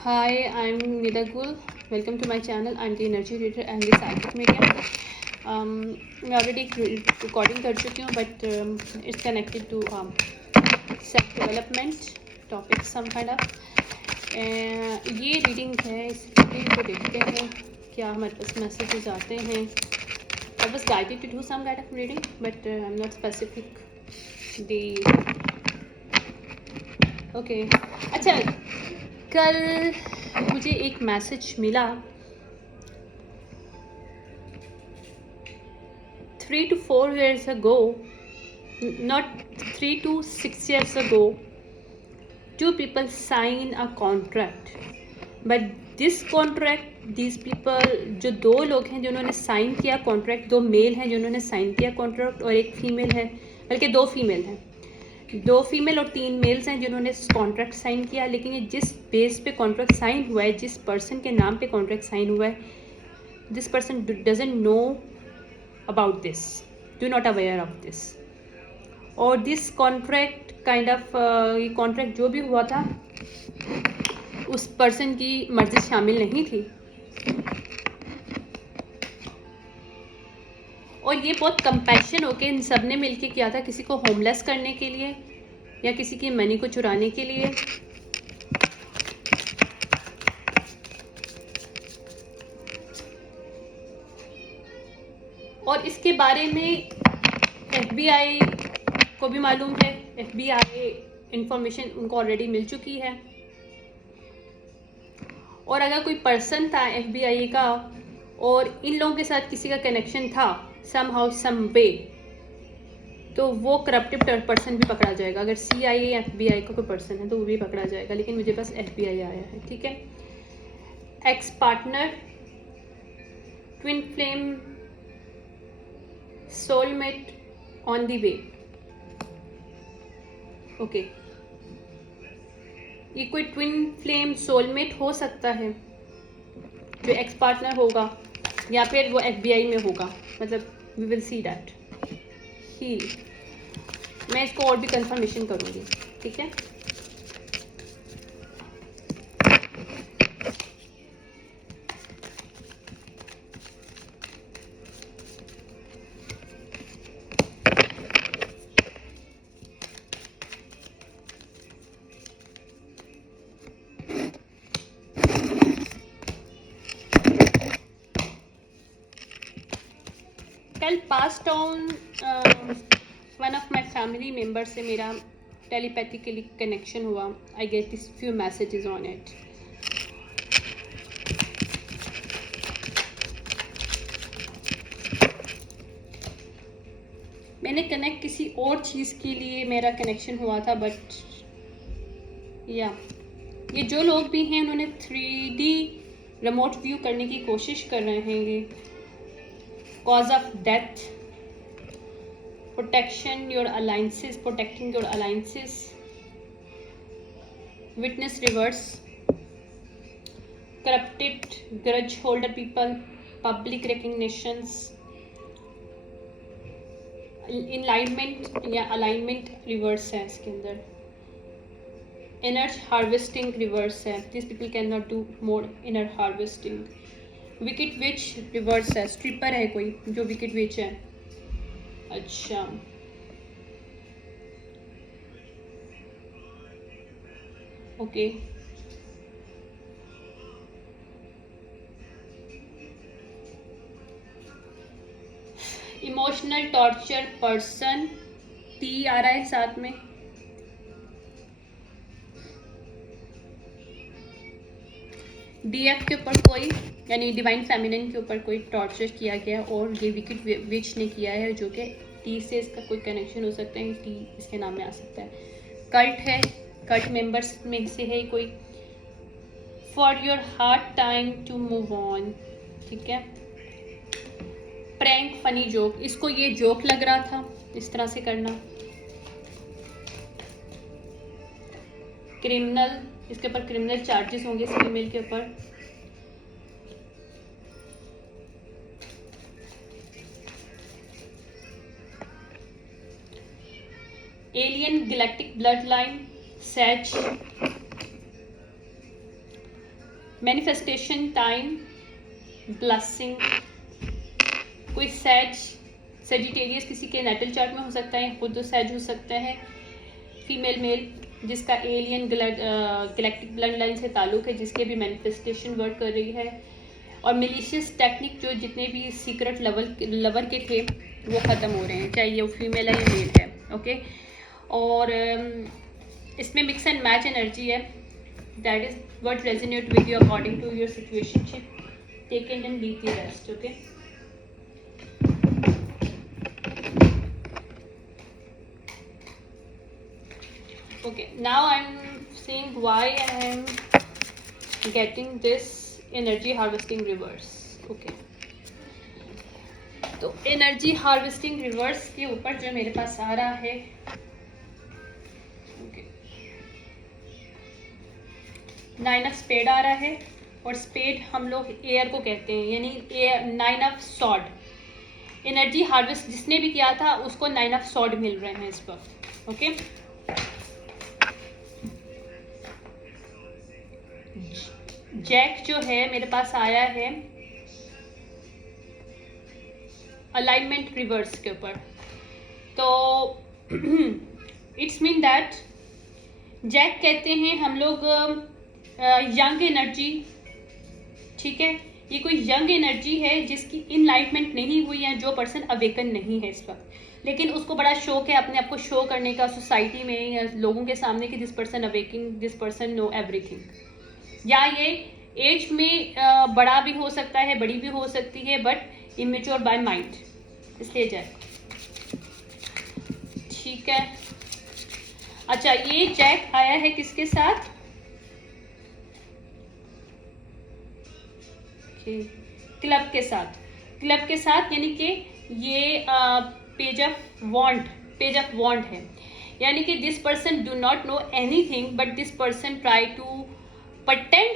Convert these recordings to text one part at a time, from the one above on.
Hi, I'm Nida Gul. Welcome to my channel. I'm the energy reader and the psychic medium. मैं already recording कर चुकी हूँ but it's connected to self development topic some kind of. ये reading है, इस reading को देखते हैं क्या हमारे पास मैसेजेस आते हैं। I was guided to do some kind of reading but I am not specific the. Okay, अच्छा, कल मुझे एक मैसेज मिला 3 to 4 years ago, not 3 to 6 years ago, two people sign a contract, but this contract, these people, जो दो लोग हैं जिन्होंने साइन किया कॉन्ट्रैक्ट, दो मेल हैं जिन्होंने साइन किया कॉन्ट्रैक्ट और एक फीमेल है, बल्कि दो फीमेल हैं, दो फीमेल और तीन मेल्स हैं जिन्होंने कॉन्ट्रैक्ट साइन किया। लेकिन ये जिस बेस पे कॉन्ट्रैक्ट साइन हुआ है, जिस पर्सन के नाम पे कॉन्ट्रैक्ट साइन हुआ है, this person doesn't know about this, do not aware of this. और दिस कॉन्ट्रैक्ट काइंड ऑफ, ये कॉन्ट्रैक्ट जो भी हुआ था उस पर्सन की मर्जी शामिल नहीं थी। और ये बहुत कंपैशन होके इन सब ने मिल के किया था, किसी को होमलेस करने के लिए या किसी की मनी को चुराने के लिए। और इसके बारे में FBI को भी मालूम है, FBI इंफॉर्मेशन उनको ऑलरेडी मिल चुकी है। और अगर कोई पर्सन था FBI का और इन लोगों के साथ किसी का कनेक्शन था सम हाउ सम वे, तो वो करप्टिव पर्सन भी पकड़ा जाएगा। अगर CIA या FBI का कोई पर्सन है तो वो भी पकड़ा जाएगा। लेकिन मुझे बस FBI आया है, ठीक है। Ex partner, twin flame, soulmate on the way. Okay, ये कोई ट्विन फ्लेम सोलमेट हो सकता है जो एक्स पार्टनर होगा, या फिर वो FBI में होगा, मतलब वी विल सी दैट ही। मैं इसको और भी कंफर्मेशन करूँगी, ठीक है। कल past on one of my family member से मेरा टेलीपैथिकली कनेक्शन हुआ। I get this few messages on it. मैंने कनेक्ट किसी और चीज़ के लिए मेरा कनेक्शन हुआ था, बट या ये जो लोग भी हैं उन्होंने 3D रिमोट व्यू करने की कोशिश कर रहे हैं। ये cause of death, protection your alliances, protecting your alliances, witness reverse, corrupted grudge holder people, public recognitions, enlightenment या alignment reverse है इसके अंदर, inner harvesting reverse है, these people cannot do more inner harvesting, wicked witch reverse है, stripper है कोई जो wicked witch है। अच्छा, okay, emotional torture person, T आ रहा है साथ में। DF के ऊपर कोई, यानी डिवाइन फेमिनिन के ऊपर कोई टॉर्चर किया गया और ये विकेट विच ने किया है, जो कि T से इसका कोई कनेक्शन हो सकता है, T इसके नाम में आ सकता है। कल्ट है, कल्ट मेंबर्स में से है कोई। For your hard time to move on, ठीक है। प्रैंक, फनी जोक, इसको ये जोक लग रहा था इस तरह से करना। क्रिमिनल, इसके ऊपर क्रिमिनल चार्जेस होंगे इस फीमेल के ऊपर। Alien galactic blood line, Sachs, manifestation time, blessing, कोई सेजिटेरियस किसी के नेटल चार्ट में हो सकता है, खुद सेज हो सकता है, फीमेल मेल जिसका एलियन गैलेक्टिक ब्लड लाइन से ताल्लुक है, जिसके भी मैनिफेस्टेशन वर्क कर रही है, और मिलिशियस टेक्निक जो जितने भी सीक्रेट लवर के थे वो ख़त्म हो रहे हैं, चाहे ये फीमेल है या मेल है। ओके, और इसमें मिक्स एंड मैच एनर्जी है। That is what resonate with you according to your situationship, take it and leave the rest. Okay, okay, now I'm seeing why I am getting this energy harvesting reverse. Okay, तो energy harvesting reverse के ऊपर जो मेरे पास आ रहा है, okay, 9 of spade आ रहा है, और स्पेड हम लोग एयर को कहते हैं, यानी 9 ऑफ सॉर्ड। एनर्जी हार्वेस्ट जिसने भी किया था उसको 9 ऑफ सॉर्ड मिल रहे हैं इस वक्त। ओके, जैक जो है मेरे पास आया है अलाइनमेंट रिवर्स के ऊपर, तो इट्स मीन दैट जैक कहते हैं हम लोग यंग एनर्जी, ठीक है, ये कोई यंग एनर्जी है जिसकी इनलाइटमेंट नहीं हुई है, जो पर्सन अवेकन नहीं है इस वक्त, लेकिन उसको बड़ा शौक है अपने आप को शो करने का सोसाइटी में या लोगों के सामने कि this person awaking, this person know everything. या ये एज में बड़ा भी हो सकता है, बड़ी भी हो सकती है, बट इमेच्योर बाय माइंड, इसलिए जैक। ठीक है, अच्छा, ये जैक आया है किसके साथ? क्लब के साथ। क्लब के साथ यानी कि ये पेज ऑफ वॉन्ड है, यानी कि this person do not know anything but this person try to pretend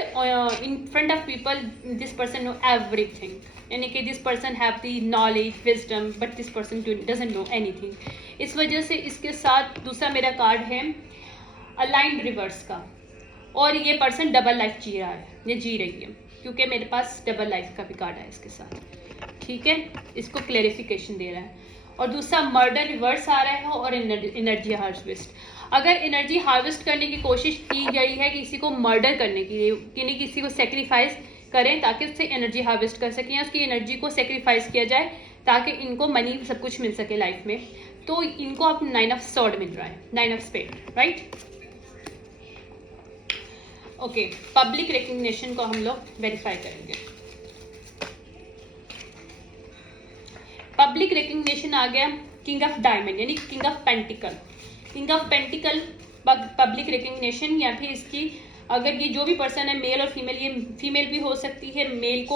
in front of people this person know everything, यानी कि this person have the knowledge wisdom but this person doesn't know anything। इस वजह से इसके साथ दूसरा मेरा card है अलाइंड रिवर्स का, और ये पर्सन डबल लाइफ जी रहा है, ये जी रही है, क्योंकि मेरे पास डबल लाइफ का भी कार्ड है इसके साथ। ठीक है, इसको क्लेरिफिकेशन दे रहा है। और दूसरा मर्डर रिवर्स आ रहा है, और एनर्जी हार्वेस्ट। अगर एनर्जी हार्वेस्ट करने की कोशिश की गई है किसी को मर्डर करने की, यानी किसी को सेक्रीफाइस करें ताकि उससे एनर्जी हार्वेस्ट कर सकें, या उसकी एनर्जी को सेक्रीफाइस किया जाए ताकि इनको मनी सब कुछ मिल सके लाइफ में, तो इनको अब 9 ऑफ सॉर्ड मिल रहा है, 9 of spade, right. Okay, public recognition को हम लोग वेरीफाई करेंगे। पब्लिक रिकग्निशन आ गया किंग ऑफ डायमंड, यानी king of pentacle. King of pentacle public recognition, या फिर इसकी अगर ये जो भी पर्सन है मेल और फीमेल, ये फीमेल भी हो सकती है मेल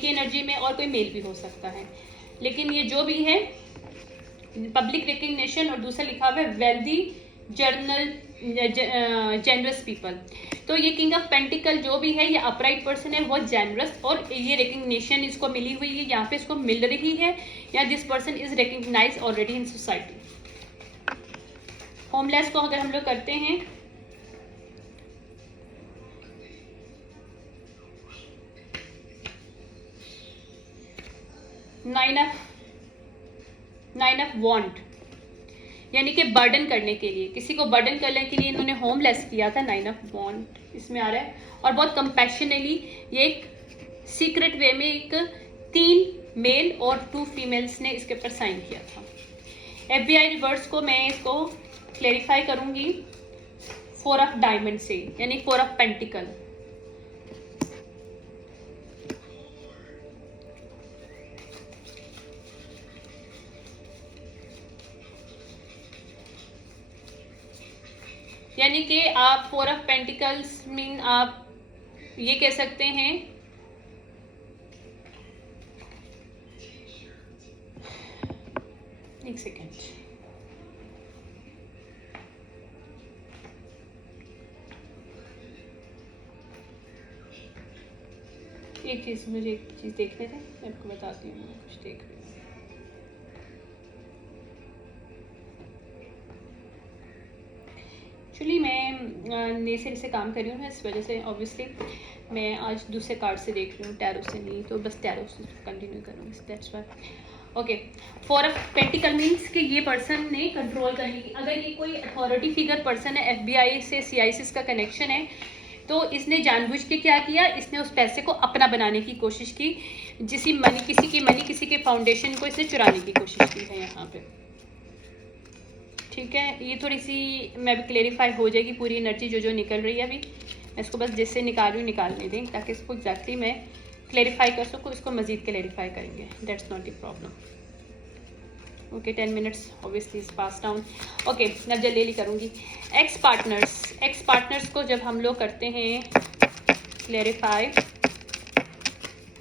की एनर्जी में, और कोई मेल भी हो सकता है, लेकिन ये जो भी है पब्लिक रिकग्निशन। और दूसरा लिखा हुआ है वेल्दी जेनरस पीपल। तो ये किंग ऑफ पेंटिकल जो भी है ये अपराइट पर्सन है, बहुत जेनरस, और ये रिकग्निशन इसको मिली हुई है, यहाँ पे इसको मिल रही है, या this person is recognize already in society. Homeless को अगर हम लोग करते हैं, नाइन ऑफ वॉन्ट, यानी कि बर्डन करने के लिए, किसी को बर्डन करने के लिए इन्होंने होमलेस किया था, 9 ऑफ वॉन्ट इसमें आ रहा है। और बहुत कंपैशनली ये एक सीक्रेट वे में एक 3 मेल और 2 फीमेल्स ने इसके ऊपर साइन किया था। FBI रिवर्स को मैं इसको क्लेरिफाई करूंगी 4 ऑफ डायमंड से, यानी 4 ऑफ पेंटिकल। यानी कि आप 4 ऑफ पेंटिकल्स मीन आप ये कह सकते हैं एक सेकेंड, एक चीज मुझे एक चीज देखने थे, मैं आपको बताती हूँ, मैं कुछ देख रही हूँ। एक्चुअली मैं नए सिरे से काम कर रही हूँ मैं, इस वजह से ऑब्वियसली मैं आज दूसरे कार्ड से देख रही हूँ, टैरो से नहीं, तो बस टैरो से कंटिन्यू करूँगी, that's why. Okay, 4 of pentacle means कि ये पर्सन ने कंट्रोल करने की, अगर ये कोई अथॉरिटी फिगर पर्सन है, FBI से CIS का कनेक्शन है, तो इसने जानबूझ के क्या किया, इसने उस पैसे को अपना बनाने की कोशिश की, किसी मनी किसी के फाउंडेशन को इसने चुराने की कोशिश की है यहाँ पे। ठीक है, ये थोड़ी सी मैं भी क्लेरिफाई हो जाएगी पूरी एनर्जी जो निकल रही है अभी। मैं इसको बस जिससे निकाल रही हूँ निकालने दें, ताकि इसको एग्जैक्टली मैं क्लेरिफाई कर सकूँ, इसको मज़ीद क्लेरिफाई करेंगे, that's not the problem. Okay, 10 minutes obviously is pass down. Okay, मैं जल्दी करूँगी। एक्स पार्टनर्स को जब हम लोग करते हैं क्लेरिफाई,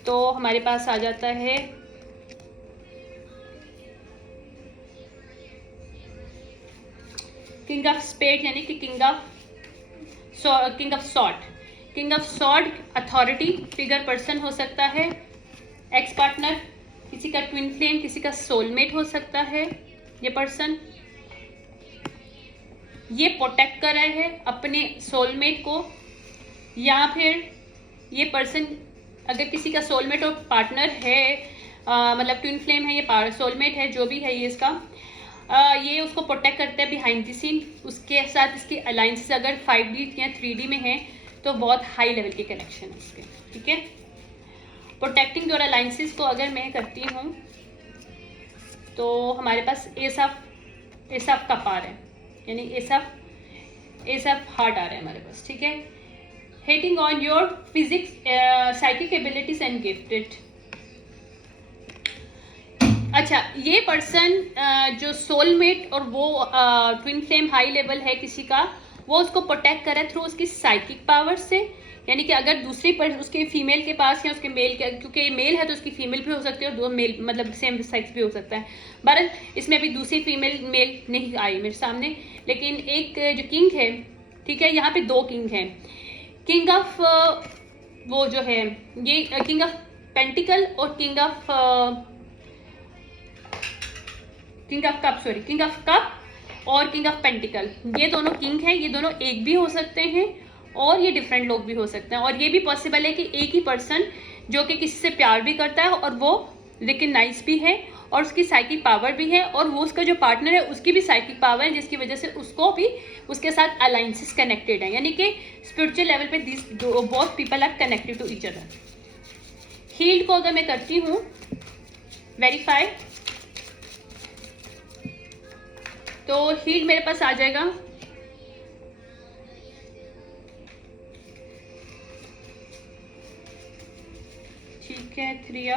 तो हमारे पास आ जाता है किंग ऑफ स्पेड, यानी कि king of sword authority figure person हो सकता है। एक्स पार्टनर किसी का ट्विन फ्लेम, किसी का सोलमेट हो सकता है। ये पर्सन ये प्रोटेक्ट कर रहा है अपने सोलमेट को, या फिर ये पर्सन अगर किसी का सोलमेट और पार्टनर है, मतलब ट्विन फ्लेम है, ये सोलमेट है, जो भी है ये इसका, ये उसको प्रोटेक्ट करता है बिहाइंड द सीन। उसके साथ इसकी अलायंसेस अगर 5D या 3D में है तो बहुत हाई लेवल के कनेक्शन है इसके। ठीक है, प्रोटेक्टिंग और अलायंसेस को अगर मैं करती हूँ तो हमारे पास एस ऑफ कप आ रहा है, यानी एस ऑफ हार्ट आ रहा है हमारे पास। ठीक है, hating on your physics, psychic abilities and gifted. अच्छा, ये पर्सन जो सोलमेट और वो ट्विन फ्लेम हाई लेवल है किसी का, वो उसको प्रोटेक्ट करे थ्रू उसकी साइकिक पावर से, यानी कि अगर दूसरी पर उसके फीमेल के पास या उसके मेल के, क्योंकि मेल है तो उसकी फीमेल भी हो सकती है और दो मेल मतलब सेम सेक्स भी हो सकता है। बहरहाल इसमें अभी दूसरी फीमेल मेल नहीं आई मेरे सामने, लेकिन एक जो किंग है, ठीक है, यहाँ पे 2 किंग हैं। किंग ऑफ वो जो है ये किंग ऑफ पेंटिकल और किंग ऑफ कप और किंग ऑफ पेंटिकल, ये दोनों किंग हैं। ये दोनों एक भी हो सकते हैं और ये डिफरेंट लोग भी हो सकते हैं, और ये भी पॉसिबल है कि एक ही पर्सन जो कि किसी से प्यार भी करता है और वो लेकिन नाइस भी है और उसकी साइकिक पावर भी है, और वो उसका जो पार्टनर है उसकी भी साइकिक पावर है, जिसकी वजह से उसको भी उसके साथ अलायंसेस कनेक्टेड है, यानी कि स्पिरिचुअल लेवल पे this both people are connected to each other. Healed को अगर मैं करती हूँ वेरीफाई, तो हील्ड मेरे पास आ जाएगा ठीक है। 3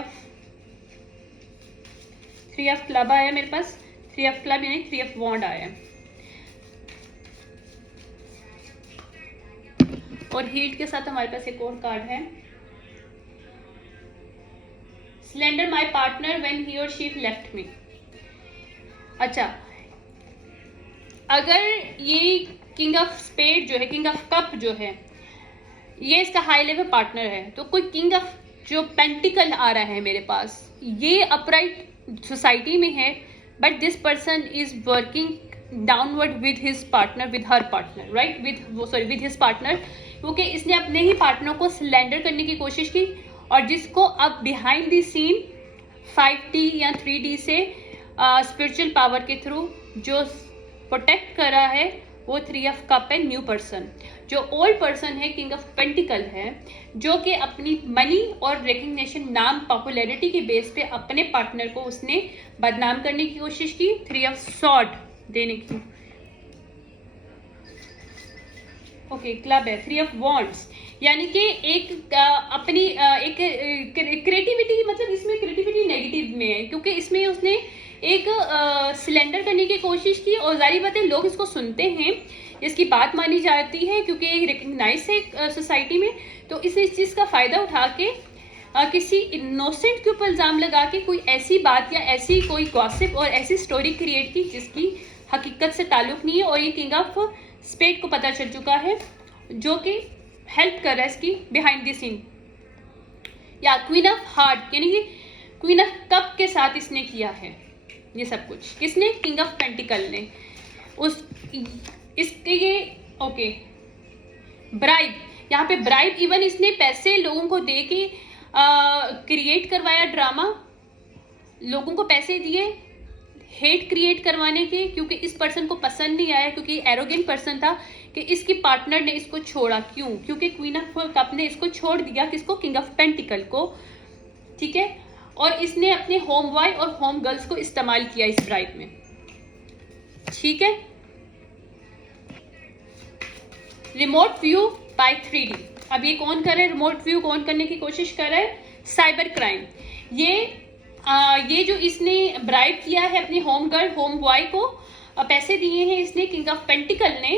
ऑफ क्लब आया मेरे पास, 3 ऑफ क्लब यानी 3 ऑफ वॉन्ड आया। और हील्ड के साथ हमारे पास एक और कार्ड है, slender my partner when he और शी लेफ्ट मी। अच्छा, अगर ये किंग ऑफ स्पेड जो है, किंग ऑफ कप जो है, ये इसका हाई लेवल पार्टनर है, तो कोई किंग ऑफ जो पेंटिकल आ रहा है मेरे पास, ये अपराइट सोसाइटी में है, but this person is working downward with his partner, with her partner, right, with his partner, क्योंकि इसने अपने ही पार्टनर को सिलेंडर करने की कोशिश की, और जिसको अब बिहाइंड द सीन 5D या 3D से स्पिरिचुअल पावर के थ्रू जो प्रोटेक्ट कर रहा है वो 3 ऑफ कप है, न्यू पर्सन। जो ओल्ड पर्सन है किंग ऑफ पेंटिकल है, जो कि अपनी मनी और रिकग्निशन, नाम, पॉपुलैरिटी के बेस पे अपने पार्टनर को उसने बदनाम करने की कोशिश की, 3 ऑफ सॉर्ड देने की। ओके, क्लब है 3 ऑफ वॉन्ड्स, यानी कि एक अपनी एक क्रिएटिविटी, मतलब इसमें क्रिएटिविटी नेगेटिव में है, क्योंकि इसमें उसने एक सिलेंडर करने की कोशिश की, और जारी बात है लोग इसको सुनते हैं, इसकी बात मानी जाती है क्योंकि ये रिकग्नाइज है सोसाइटी में, तो इस चीज़ का फ़ायदा उठा के किसी इनोसेंट के ऊपर इल्ज़ाम लगा के कोई ऐसी बात या ऐसी कोई गॉसिप और ऐसी स्टोरी क्रिएट की जिसकी हकीकत से ताल्लुक़ नहीं है, और ये किंग ऑफ स्पेड को पता चल चुका है, जो कि हेल्प कर रहा है इसकी बिहाइंड द सीन। या क्वीन ऑफ हार्ट, यानी कि क्वीन ऑफ कप के साथ इसने किया है ये सब कुछ, किसने, किंग ऑफ पेंटिकल ने। इसके ये ओके, ब्राइब, यहाँ पे ब्राइब, इवन इसने पैसे लोगों को दे के क्रिएट करवाया ड्रामा, लोगों को पैसे दिए हेट क्रिएट करवाने के, क्योंकि इस पर्सन को पसंद नहीं आया, क्योंकि एरोगेंट पर्सन था कि इसकी पार्टनर ने इसको छोड़ा। क्यों? क्योंकि क्वीन ऑफ कप ने इसको छोड़ दिया, किसको? किंग ऑफ पेंटिकल को, ठीक है। और इसने अपने होम बॉय और होम गर्ल्स को इस्तेमाल किया इस ब्राइड में, ठीक है। रिमोट व्यू बाय 3D, अब ये कौन कर रहा है? रिमोट व्यू कौन करने की कोशिश कर रहा है? Cyber crime. ये जो इसने ब्राइब किया है अपने होम गर्ल होम बॉय को, पैसे दिए हैं इसने किंग ऑफ पेंटिकल ने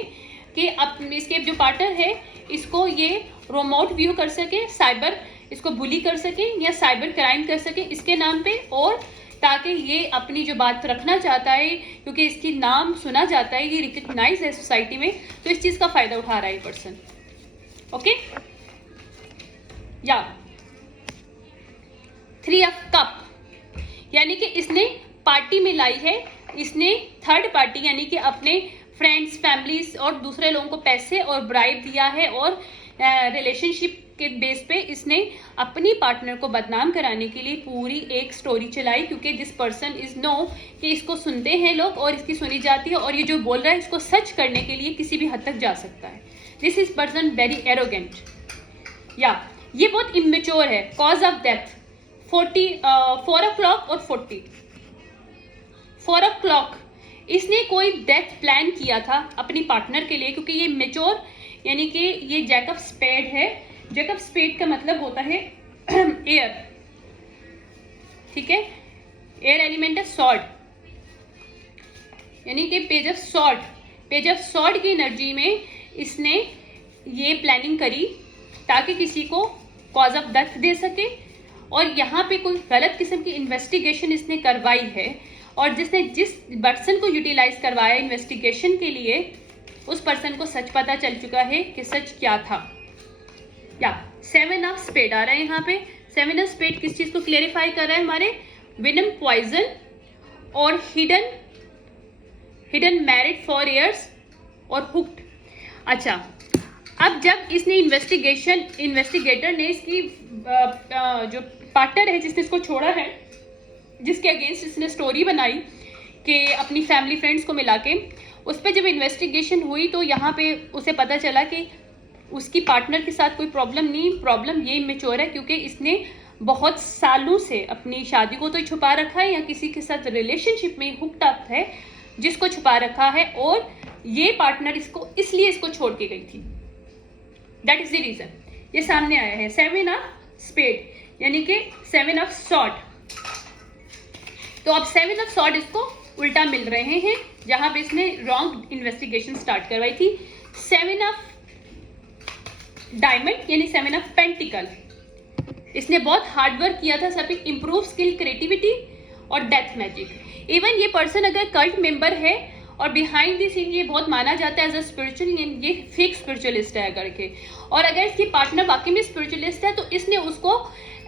कि अब इसके जो पार्टनर है इसको ये रिमोट व्यू कर सके, साइबर इसको बुली कर सके या साइबर क्राइम कर सके इसके नाम पे, और ताकि ये अपनी जो बात रखना चाहता है, क्योंकि इसकी नाम सुना जाता है, ये रिकग्नाइज है सोसाइटी में, तो इस चीज का फायदा उठा रहा है ये पर्सन, ओके। या 3 ऑफ कप, यानी कि इसने पार्टी में लाई है, इसने थर्ड पार्टी यानी कि अपने फ्रेंड्स फैमिलीज और दूसरे लोगों को पैसे और ब्राइब दिया है, और रिलेशनशिप के बेस पे इसने अपनी पार्टनर को बदनाम कराने के लिए पूरी एक स्टोरी चलाई, क्योंकि दिस पर्सन इज नो कि इसको सुनते हैं लोग और इसकी सुनी जाती है, और ये जो बोल रहा है इसको सच करने के लिए किसी भी हद तक जा सकता है। This is person very arrogant, या ये बहुत इमेच्योर है। कॉज ऑफ डेथ 4 o'clock और 40। 4 o'clock इसने कोई डेथ प्लान किया था अपनी पार्टनर के लिए, क्योंकि ये मेच्योर यानी कि ये जैक ऑफ स्पेड है। जैक ऑफ स्पेड का मतलब होता है एयर, ठीक है। एयर एलिमेंट है सॉर्ड, यानी कि page of sword, page of sword की एनर्जी में इसने ये प्लानिंग करी ताकि किसी को कॉज ऑफ डेथ दे सके, और यहाँ पे कोई गलत किस्म की इन्वेस्टिगेशन इसने करवाई है, और जिसने जिस पर्सन को यूटिलाइज करवाया इन्वेस्टिगेशन के लिए उस पर्सन को सच पता चल चुका है कि सच क्या था। या 7 ऑफ स्पेड आ रहा है यहाँ पे। 7 ऑफ स्पेड किस चीज को क्लेरिफाई कर रहा है? हमारे विनम पॉइजन और हिडन मैरिड फॉर इयर्स और हुक्ड। अच्छा, अब जब इसने इन्वेस्टिगेटर ने इसकी जो पार्टनर है जिसने इसको छोड़ा है, जिसके अगेंस्ट इसने स्टोरी बनाई कि अपनी फैमिली फ्रेंड्स को मिला के, उस पर जब इन्वेस्टिगेशन हुई तो यहाँ पे उसे पता चला कि उसकी पार्टनर के साथ कोई प्रॉब्लम नहीं, प्रॉब्लम ये इमेच्योर है क्योंकि इसने बहुत सालों से अपनी शादी को तो छुपा रखा है या किसी के साथ रिलेशनशिप में हुक्ड अप है जिसको छुपा रखा है, और ये पार्टनर इसको इसलिए इसको छोड़ के गई थी। दैट इज द रीजन ये सामने आया है। 7 ऑफ स्पेड यानी कि 7 ऑफ सॉर्ड। तो अब 7 ऑफ सॉर्ड इसको उल्टा मिल रहे हैं जहां पे इसने रॉन्ग इन्वेस्टिगेशन स्टार्ट करवाई थी। 7 ऑफ डायमंड यानी 7 ऑफ पेंटिकल, इसने बहुत हार्डवर्क किया था सब, इंप्रूव स्किल, क्रिएटिविटी और डेथ मैजिक। इवन ये पर्सन अगर कल्ट मेंबर है और बिहाइंड द सीन ये बहुत माना जाता है एज अ स्पिरिचुअल, ये फेक स्पिरिचुअलिस्ट है अगर के, और अगर इसकी पार्टनर वाकई में स्पिरिचुअलिस्ट है तो इसने उसको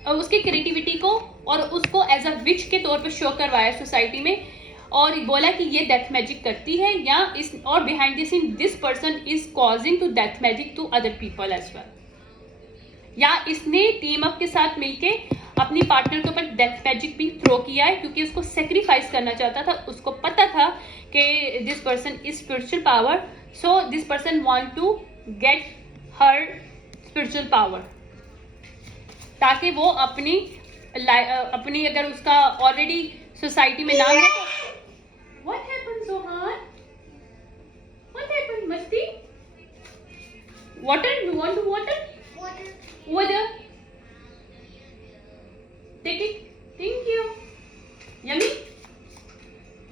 उसकी क्रिएटिविटी को और उसको एज अ विच के तौर पे शो करवाया सोसाइटी में, और बोला कि ये डेथ मैजिक करती है, या इस और behind the scene this person is causing to death magic to other people as well, या इसने टीम अप के साथ मिलके अपनी पार्टनर के ऊपर डेथ मैजिक भी थ्रो किया है क्योंकि उसको सेक्रीफाइस करना चाहता था। उसको पता था कि this person is spiritual power, so this person want to get her spiritual power, ताकि वो अपनी अगर उसका ऑलरेडी सोसाइटी में नाम है। What happened Johan? What happened? मस्ती? Water? You want to water? Water. Take it. Thank you. Yummy?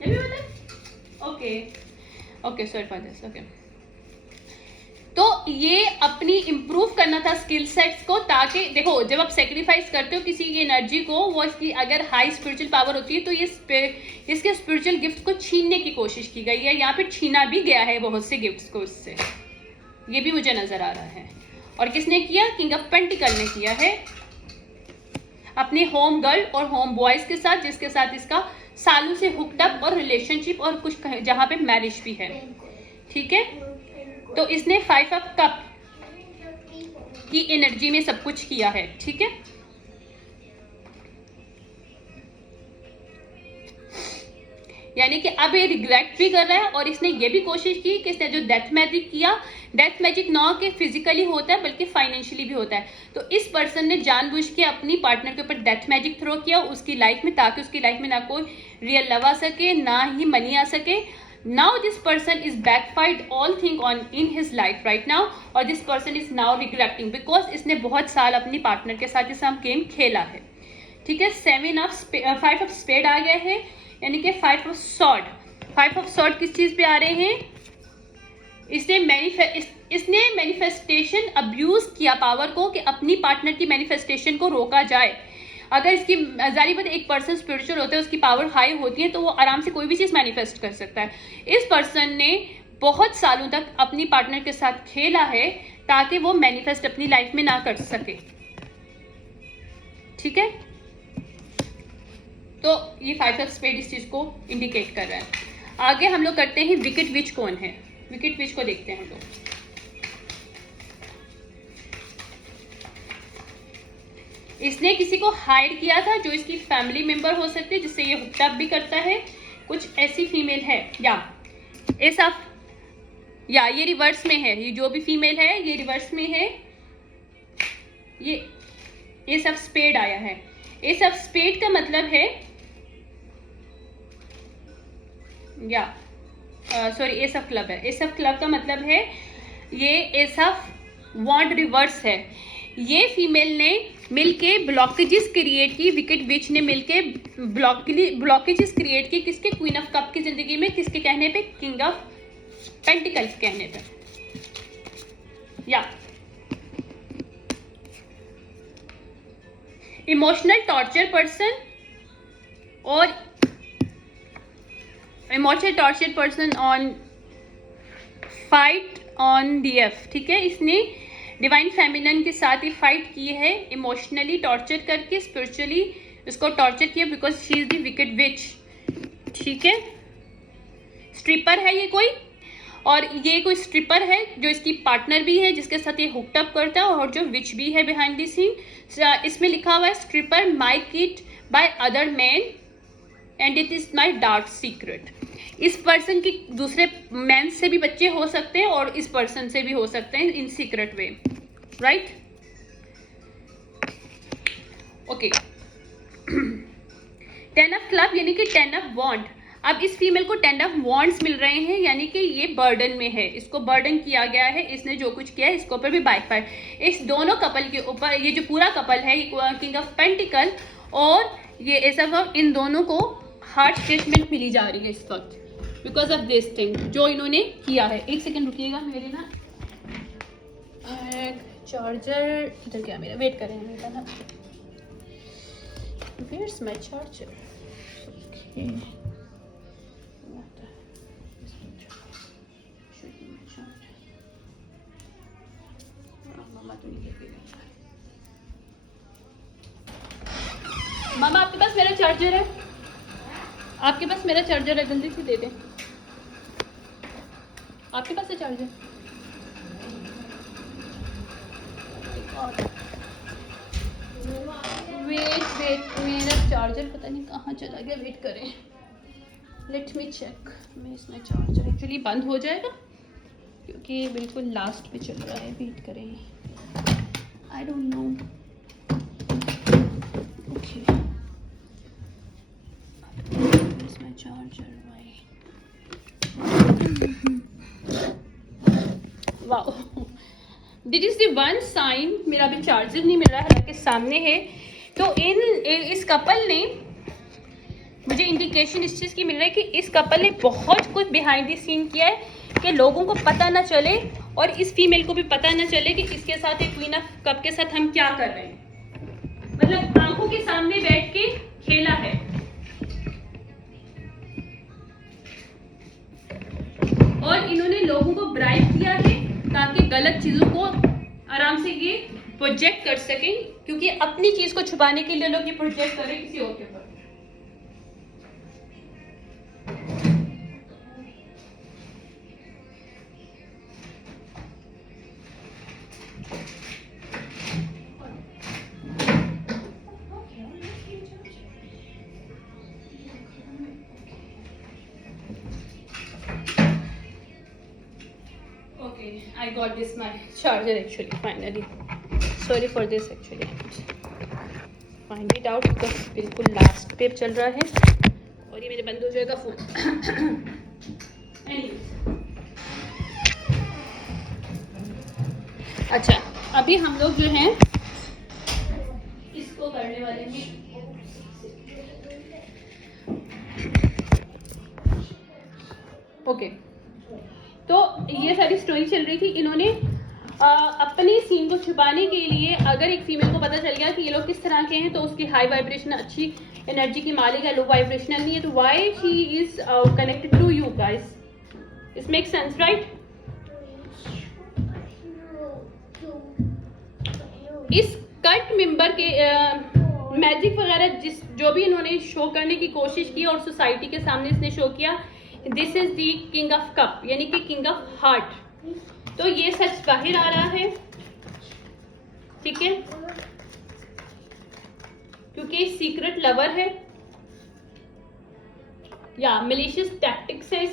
Yummy water? Okay. Okay, sorry for this. Okay. तो ये अपनी इम्प्रूव करना था स्किल सेट्स को, ताकि देखो जब आप सेक्रीफाइस करते हो किसी की एनर्जी को, वो इसकी अगर हाई स्पिरिचुअल पावर होती है तो ये इसके स्पिरिचुअल गिफ्ट को छीनने की कोशिश की गई है। यहाँ पे छीना भी गया है बहुत से गिफ्ट्स को इससे, ये भी मुझे नजर आ रहा है। और किसने किया? किंग ऑफ पेंटिकल ने किया है अपने होम गर्ल और होम बॉयज के साथ, जिसके साथ इसका सालों से हुक्ड अप और रिलेशनशिप और कुछ जहां पे मैरिज भी है, ठीक है। तो इसने 5 ऑफ कप की एनर्जी में सब कुछ किया है, ठीक है। यानी कि अब ये रिग्रेट भी कर रहा है और इसने ये भी कोशिश की कि इसने जो डेथ मैजिक किया, डेथ मैजिक ना कि फिजिकली होता है बल्कि फाइनेंशियली भी होता है। तो इस पर्सन ने जानबूझ के अपनी पार्टनर के ऊपर डेथ मैजिक थ्रो किया उसकी लाइफ में, ताकि उसकी लाइफ में ना कोई रियल लव आ सके, ना ही मनी आ सके। Now this person is backfired all thing on in his life right now, और this person is now regretting because इसने बहुत साल अपनी पार्टनर के साथ ये गेम खेला है, ठीक है। 5 ऑफ स्पेड आ गया है, यानी कि 5 ऑफ सॉर्ड। 5 ऑफ सॉर्ड किस चीज पे आ रहे हैं? इसने मैनिफेस्टेशन अब्यूज किया पावर को, कि अपनी पार्टनर की मैनिफेस्टेशन को रोका जाए। अगर इसकी जारी बात, एक पर्सन स्पिरिचुअल होता है, उसकी पावर हाई होती है, तो वो आराम से कोई भी चीज मैनिफेस्ट कर सकता है। इस पर्सन ने बहुत सालों तक अपनी पार्टनर के साथ खेला है ताकि वो मैनिफेस्ट अपनी लाइफ में ना कर सके, ठीक है। तो ये 5 ऑफ स्पेड इस चीज को इंडिकेट कर रहा है। आगे हम लोग करते हैं विकेट विच कौन है, विकेट विच को देखते हैं हम लोग। इसने किसी को हायर किया था जो इसकी फैमिली मेंबर हो सकती है, जिससे ये हुक्टअप भी करता है। कुछ ऐसी फीमेल है, या ऐसा, या ये रिवर्स में है, ये जो भी फीमेल है ये रिवर्स में है। ये एस ऑफ स्पेड आया है। एस ऑफ स्पेड का मतलब है, या सॉरी एस ऑफ क्लब है। एस ऑफ क्लब का मतलब है ये एस ऑफ वॉन्ड रिवर्स है। ये फीमेल ने मिलके ब्लॉकेजेस क्रिएट की, विकेट विच ने मिलके ब्लॉकेजेस क्रिएट की, किसके? क्वीन ऑफ कप की जिंदगी में, किसके कहने पे? किंग ऑफ पेंटिकल्स कहने पे, या इमोशनल टॉर्चर पर्सन, और emotional torture person on fight on DF, ठीक है। इसने डिवाइन फेमिनिन के साथ ही फाइट की है, इमोशनली टॉर्चर करके, स्पिरिचुअली इसको टॉर्चर किया because she is the wicked witch, ठीक है। स्ट्रिपर है ये कोई, और ये कोई स्ट्रिपर है जो इसकी पार्टनर भी है, जिसके साथ ये हुक्ड करता है, और जो विच भी है बिहाइंड द सीन। इसमें लिखा हुआ है stripper my kid by other man and it is my dark secret. इस पर्सन की दूसरे मैन से भी बच्चे हो सकते हैं और इस पर्सन से भी हो सकते हैं in secret way, right? Okay. 10 of club यानी कि 10 ऑफ वॉन्ड। अब इस फीमेल को 10 ऑफ वॉन्ड्स मिल रहे हैं, यानी कि ये बर्डन में है, इसको बर्डन किया गया है, इसने जो कुछ किया है इसके ऊपर भी बैकफायर। इस दोनों कपल के ऊपर, ये जो पूरा कपल है, किंग ऑफ पेंटिकल और ये एस ऑफ, इन दोनों को हार्ट स्टेटमेंट मिली जा रही है इस वक्त बिकॉज ऑफ दिस थिंग जो इन्होंने किया है। एक सेकेंड रुकिएगा, मेरे ना चार्जर इधर क्या मेरा, वेट करें मेरा ना, वेयर्स माय चार्जर? ओके, मामा आपके पास मेरा चार्जर है? आपके पास मेरा चार्जर है, जल्दी से दे दें। आपके पास है चार्जर? वेट, मेरा चार्जर पता नहीं कहाँ चला गया, वेट करें, लेट मी चेक। मैं इसमें चार्जर एक्चुअली बंद हो जाएगा क्योंकि बिल्कुल लास्ट पे चल रहा है, वेट करें, I don't know. Okay, my charger, why? Wow, this is the one sign। मेरा अभी चार्जर नहीं मिल रहा है, हालांकि सामने है। तो इस कपल ने मुझे इंडिकेशन इस चीज़ की मिल रहा है कि इस कपल ने बहुत कुछ बिहाइंड द सीन किया है कि लोगों को पता ना चले और इस फीमेल को भी पता ना चले कि इसके साथ एक क्वीन ऑफ कप के साथ हम क्या कर रहे हैं। मतलब आंखों के सामने बैठ के खेला है। और इन्होंने लोगों को ब्राइब किया है ताकि गलत चीजों को आराम से ये प्रोजेक्ट कर सकें, क्योंकि अपनी चीज को छुपाने के लिए लोग ये प्रोजेक्ट कर रहे हैं किसी और के ऊपर। Got this my charger actually finally, sorry for this actually, find it out because बिल्कुल लास्ट पे चल रहा है और ये मेरे बंद हो जाएगा फोन। अच्छा, अभी हम लोग जो हैं इसको करने वाले हैं। ओके, तो ये सारी स्टोरी चल रही थी। इन्होंने अपने सीन को छुपाने के लिए, अगर एक फीमेल को पता चल गया कि ये लोग किस तरह के हैं, तो उसकी हाई वाइब्रेशन अच्छी एनर्जी की मालिक है, लो वाइब्रेशनल नहीं है, तो why she is connected to you guys. It make sense right? इस कल्ट मेंबर के मैजिक वगैरह जो भी इन्होंने शो करने की कोशिश की और सोसाइटी के सामने इसने शो किया, this is the king of cup, यानी कि किंग ऑफ हार्ट। तो ये सच बाहर आ रहा है, ठीक है, क्योंकि सीक्रेट लवर है या मिलिशियस टैक्टिक्स है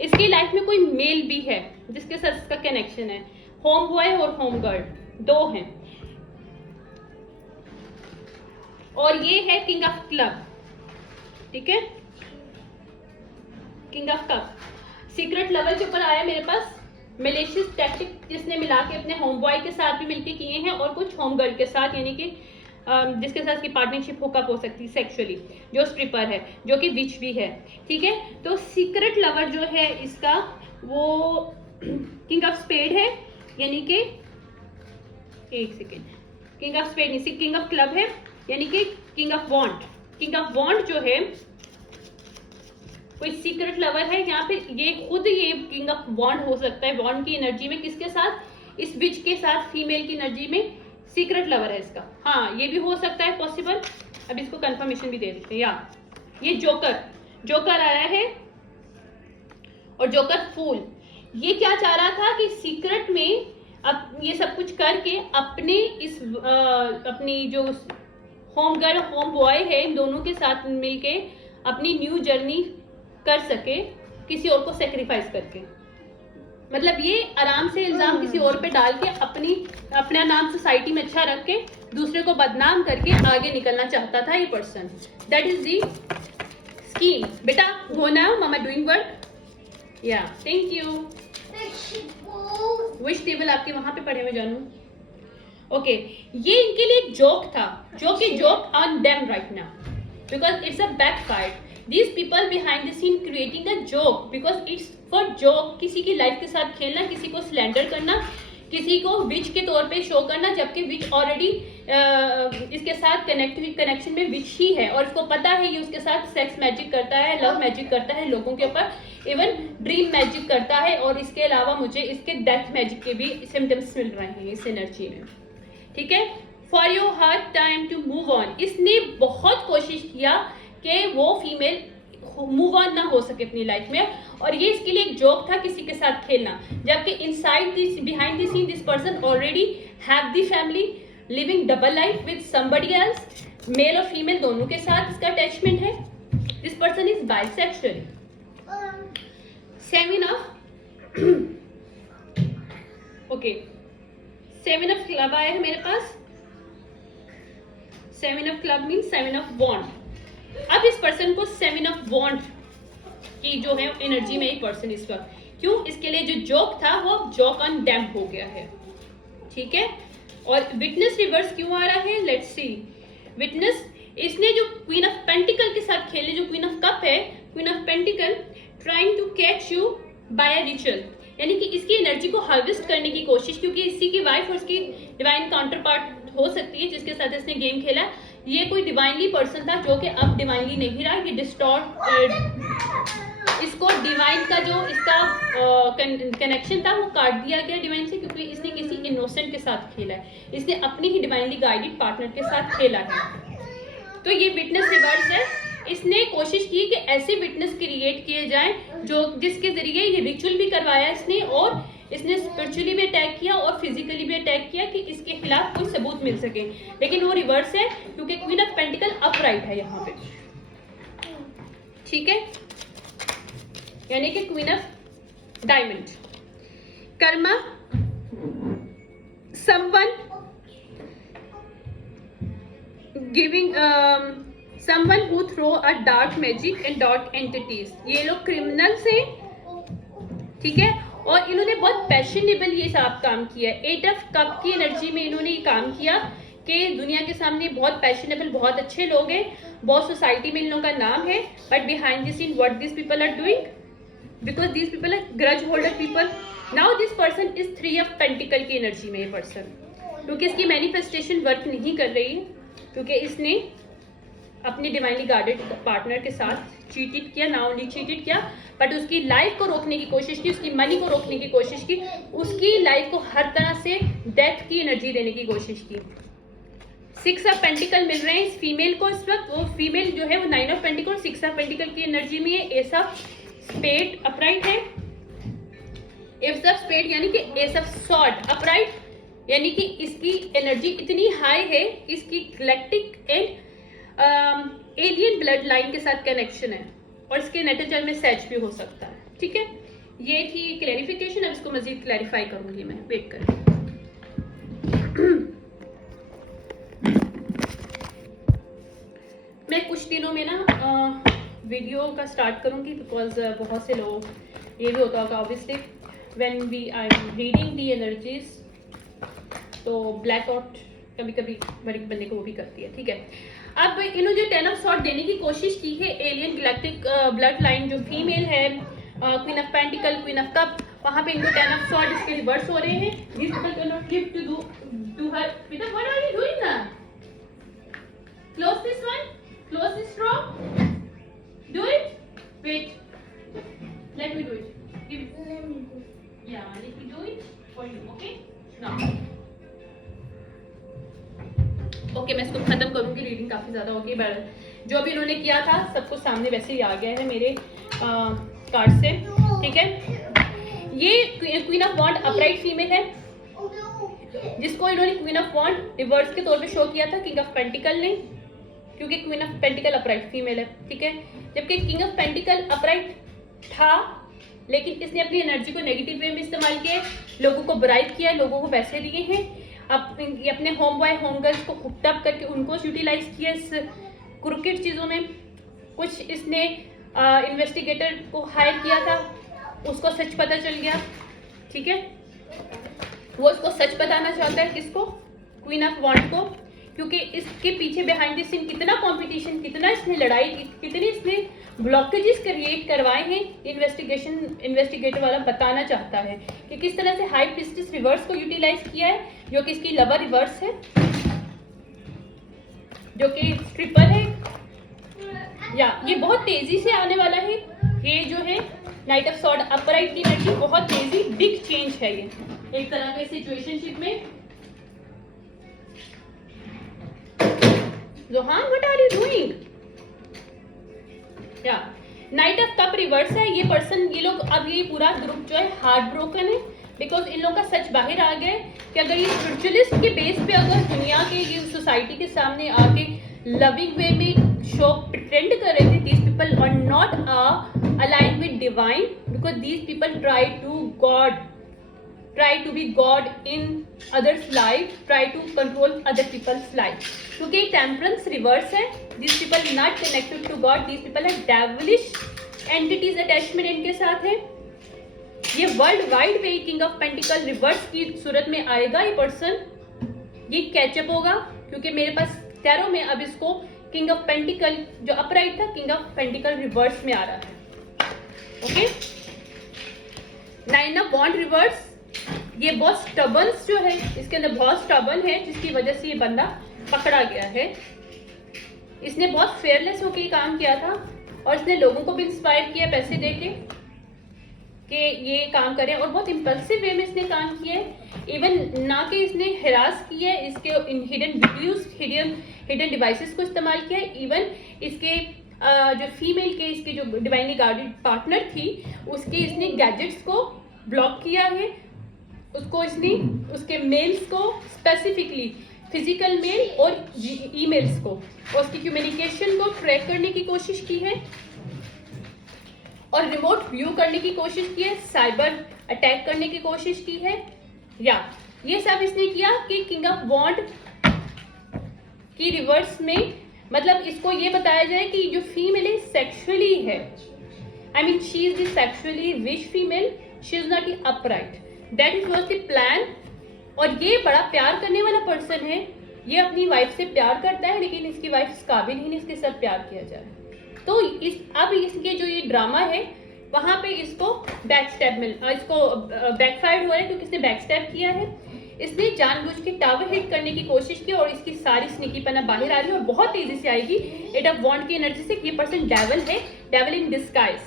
इसके लाइफ में कोई मेल भी है जिसके साथ इसका कनेक्शन है। होम बॉय और होम गर्ल दो हैं, और ये है किंग ऑफ क्लब, ठीक है, king of cup. Secret lover के ऊपर आया मेरे पास मिलिशियस टैक्टिक, जिसने मिला के अपने होम बॉय के साथ भी मिलके किए हैं और कुछ होम गर्ल के साथ, यानी कि जिसके साथ की पार्टनरशिप हुकअप हो सकती है सेक्सुअली, जो स्ट्रिपर है, जो कि विच भी है, ठीक है। तो सीक्रेट लवर जो है इसका वो किंग ऑफ स्पेड है, यानी कि एक सेकेंड, किंग ऑफ स्पेड नहीं, किंग ऑफ क्लब है, यानी कि king of wand. King of wand जो है कोई सीक्रेट लवर है यहाँ पे, ये खुद ये किंग ऑफ वॉन्ड हो सकता है। वॉन्ड की एनर्जी में किसके साथ? इस विच के साथ, फीमेल की एनर्जी में सीक्रेट लवर है इसका। हाँ, ये भी हो सकता है पॉसिबल। अब इसको कंफर्मेशन भी दे देते हैं। या ये जोकर आया है, और जोकर फूल, ये क्या चाह रहा था कि सीक्रेट में अब ये सब कुछ करके अपने अपनी जो होम गर्ल होम बॉय है, इन दोनों के साथ मिलके अपनी न्यू जर्नी कर सके, किसी और को सेक्रीफाइस करके। मतलब ये आराम से इल्जाम किसी और पे डाल के अपना नाम सोसाइटी में अच्छा रख के दूसरे को बदनाम करके आगे निकलना चाहता था ये person. That is the scheme. बेटा गो नाउ, मामा डूइंग वर्क। या थैंक यू। विच टेबल आपके वहां पे पढ़े हुए जानू? ओके, ये इनके लिए एक जोक था, जो कि joke on them right now because it's a backfire. These people behind the scene creating a joke because it's for joke। किसी की लाइफ के साथ खेलना, किसी को स्लैंडर करना, किसी को विच के तौर पे शो करना, जबकि विच ऑलरेडी इसके साथ कनेक्शन में विच ही है, और इसको पता है ये उसके साथ सेक्स मैजिक करता है, लव मैजिक करता है लोगों के ऊपर, इवन ड्रीम मैजिक करता है, और इसके अलावा मुझे इसके डेथ मैजिक के भी सिम्टम्स मिल रहे हैं इस एनर्जी में, ठीक है। For your hard time to move on, इसने बहुत कोशिश किया कि वो फीमेल मूव ऑन ना हो सके अपनी लाइफ में, और ये इसके लिए एक जोक था किसी के साथ खेलना, जबकि inside this behind the scene this person already have the family living double life with somebody else, male और फीमेल दोनों के साथ इसका अटैचमेंट है। This person is bisexual. Seven of okay, seven of club आया है मेरे पास। Seven of club mean seven of wand. अब इस पर्सन को सेवन ऑफ वॉन्ड की जो है एनर्जी में एक पर्सन इस वक्त, क्यों? इसके लिए जो जोक था वो जोक ऑन डैम हो गया है, ठीक है। और विटनेस रिवर्स क्यों आ रहा है? Let's see. विटनेस, इसने जो क्वीन ऑफ पेंटिकल के साथ खेले, जो क्वीन ऑफ कप है, queen of pentacle trying to catch you by a ritual, यानी कि इसकी एनर्जी को हार्वेस्ट करने की कोशिश, क्योंकि इसी की वाइफ और इसकी डिवाइन काउंटर पार्ट हो सकती है जिसके साथ इसने गेम खेला। ये कोई डिवाइनली पर्सन था जो कि अब डिवाइनली नहीं रहा, ये डिस्टॉर्ट, इसको डिवाइन का जो इसका कनेक्शन था वो काट दिया गया डिवाइन से, क्योंकि इसने किसी इनोसेंट के साथ खेला है, इसने अपनी ही डिवाइनली गाइडेड पार्टनर के साथ खेला है। तो ये विटनेस रिवर्स है। इसने कोशिश की कि ऐसे विटनेस क्रिएट किए जाएं जो जिसके जरिए ये रिचुअल भी करवाया इसने, और इसने स्पिरिचुअली भी अटैक किया और फिजिकली भी अटैक किया कि इसके खिलाफ कोई सबूत मिल सके, लेकिन वो रिवर्स है क्योंकि क्वीन ऑफ पेंटिकल अपराइट है यहाँ पे, ठीक है, यानी कि queen of diamond. Karma, someone giving someone who throw a dark magic and dark entities. ये लोग क्रिमिनल्स हैं, ठीक है, और इन्होंने बहुत पैशनेबल ये सब काम किया है। 8 ऑफ कप की एनर्जी में इन्होंने ये काम किया कि दुनिया के सामने बहुत पैशनेबल, बहुत अच्छे लोग हैं, बहुत सोसाइटी में इन लोगों का नाम है, but behind this scene what this people are doing, because this people are grudge holder people. Now this person is 3 of pentacle की एनर्जी में ये पर्सन, क्योंकि इसकी मैनिफेस्टेशन वर्क नहीं कर रही है, क्योंकि इसने अपने डिवाइनली गार्डेड पार्टनर के साथ चीटेड किया, ना ओनली चीटेड किया बट उसकी लाइफ को रोकने की कोशिश की, उसकी मनी को रोकने की कोशिश की, उसकी लाइफ को हर तरह से डेथ की एनर्जी देने की कोशिश की। 6 ऑफ पेंटिकल मिल रहे हैं इस फीमेल को इस वक्त। वो फीमेल जो है वो 9 ऑफ पेंटिकल 6 ऑफ पेंटिकल की एनर्जी में है। एस ऑफ स्पेड अपराइट है, एस ऑफ स्पेड यानी कि एस ऑफ सॉर्ड अपराइट, यानी कि इसकी एनर्जी इतनी हाई है, इसकी galactic and alien blood line के साथ कनेक्शन है, और इसके नेटल में सैच भी हो सकता है, ठीक है। ये थी क्लैरिफिकेशन, अब इसको मजीद क्लैरिफाई करूंगी मैं, वेट करें। मैं कुछ दिनों में ना वीडियो का स्टार्ट करूंगी, बिकॉज बहुत से लोग ये भी होता होगा obviously when we are reading the energies, तो ब्लैकआउट कभी कभी बड़ी बंदे को वो भी करती है, ठीक है। अब इन्होंने जो 10 ऑफ सॉर्ड देने की कोशिश की है, एलियन गैलेक्टिक ब्लड लाइन जो फीमेल है, queen of pentacle, queen of cup, वहां पे इनको 10 ऑफ सॉर्ड इसके रिवर्स हो रहे हैं। This people can not give to her. बेटा what are you doing now? Close this one, close this straw, do it, wait, let me do it, give it, या let me do it for you, okay. Now okay, मैं इसको खत्म करूंगी, reading काफी ज्यादा होगी, जो भी इन्होंने किया था सब कुछ सामने वैसे ही आ गया है मेरे कार्ड से, ठीक है। ये queen of wand upright female है, जिसको इन्होंने क्वीन ऑफ वॉन्ड रिवर्स के तौर पे शो किया था किंग ऑफ पेंटिकल ने, क्योंकि queen of pentacle upright female है, ठीक है। जबकि किंग ऑफ पेंटिकल अपराइट था, लेकिन इसने अपनी एनर्जी को नेगेटिव वे में इस्तेमाल किया, लोगों को ब्राइब किया, लोगों को पैसे दिए हैं, अपने होम बॉय होम गर्ल्स को हुक्ड अप करके उनको यूटिलाइज किया इस क्रिकेट चीज़ों में। कुछ इसने इन्वेस्टिगेटर को हायर किया था, उसको सच पता चल गया, ठीक है। वो उसको सच बताना चाहता है, किसको? क्वीन ऑफ वॉन्ड को, क्योंकि इसके पीछे बिहाइंड द सीन कितना कंपटीशन, कितना इसने लड़ाई, कितने इसने ब्लॉकेजेस क्रिएट करवाए हैं, इन्वेस्टिगेटर वाला बताना चाहता है कि किस तरह से हाई प्रीस्टेस रिवर्स को यूटिलाइज किया है, जो कि इसकी लवर रिवर्स है, जो कि ट्रिपल है, या ये बहुत तेजी से आने वाला है। ये जो है नाइट ऑफ सॉर्ड अपराइट की एनर्जी बहुत तेजी, बिग चेंज है ये एक तरह के सिचुएशनशिप में। Johan what are you doing? या नाइट ऑफ कप रिवर्स है। ये पर्सन, ये लोग, अब ये पूरा ग्रुप जो है हार्ट ब्रोकन है, बिकॉज इन लोगों का सच बाहर आ गया है कि अगर ये स्पिरिचुअलिस्ट के बेस पे अगर दुनिया के ये सोसाइटी के सामने आके लविंग वे में शो प्रिटेंड कर रहे थे, these people are not aligned with divine, because these people try to be God in others' life, try to control other people's life. क्योंकि टेम्परेंस रिवर्स है, these people not connected to God, these people are devilish entities, attachment इनके साथ है। ये world wide में king of pentacle reverse की सूरत में आएगा ये पर्सन, ये कैचअप होगा, क्योंकि मेरे पास टैरो में अब इसको किंग ऑफ पेंटिकल जो अपराइट था, किंग ऑफ पेंटिकल रिवर्स में आ रहा है, ओके। 9 ऑफ वॉन्ड रिवर्स, ये बहुत स्टबन जो है, इसके अंदर बहुत स्टबन है, जिसकी वजह से ये बंदा पकड़ा गया है। इसने बहुत फेयरलेस होकर काम किया था, और इसने लोगों को भी इंस्पायर किया पैसे देके कि ये काम करें, और बहुत इम्पल्सिव वे में इसने काम किया है। इवन ना कि इसने हिरास किया है, इसके हिडन वीडियोस, हिडन डिवाइसेस को इस्तेमाल किया है। इवन इसके जो फीमेल के, इसके जो डिवाइनली गार्डेड पार्टनर थी, उसके इसने गैजेट्स को ब्लॉक किया है, उसको इसने उसके मेल्स को स्पेसिफिकली फिजिकल मेल और ईमेल्स को, और उसकी कम्युनिकेशन को ट्रैक करने की कोशिश की है, और रिमोट व्यू करने की कोशिश की है, साइबर अटैक करने की कोशिश की है, या ये सब इसने किया कि किंग ऑफ वॉन्ड की रिवर्स में, मतलब इसको ये बताया जाए कि जो फीमेल है सेक्सुअली है, I mean she is the sexually wish female, she is not the upright, that is was the plan. और ये बड़ा प्यार करने वाला पर्सन है, ये अपनी वाइफ से प्यार करता है, लेकिन इसकी वाइफ इस काबिल ही नहीं इसके साथ प्यार किया जाए। तो अब इसके जो ये ड्रामा है वहां पे इसको इसको बैकफायर हुआ है, क्योंकि इसने बैकस्टैब किया है। इसने जानबूझ के टावर हिट करने की कोशिश की और इसकी सारी स्निकीपना बाहर आ रही है और बहुत तेजी से आएगी एट ऑफ वॉन्ड की एनर्जी से। ये पर्सन डेविल है, डेविल इन डिस्गाइज।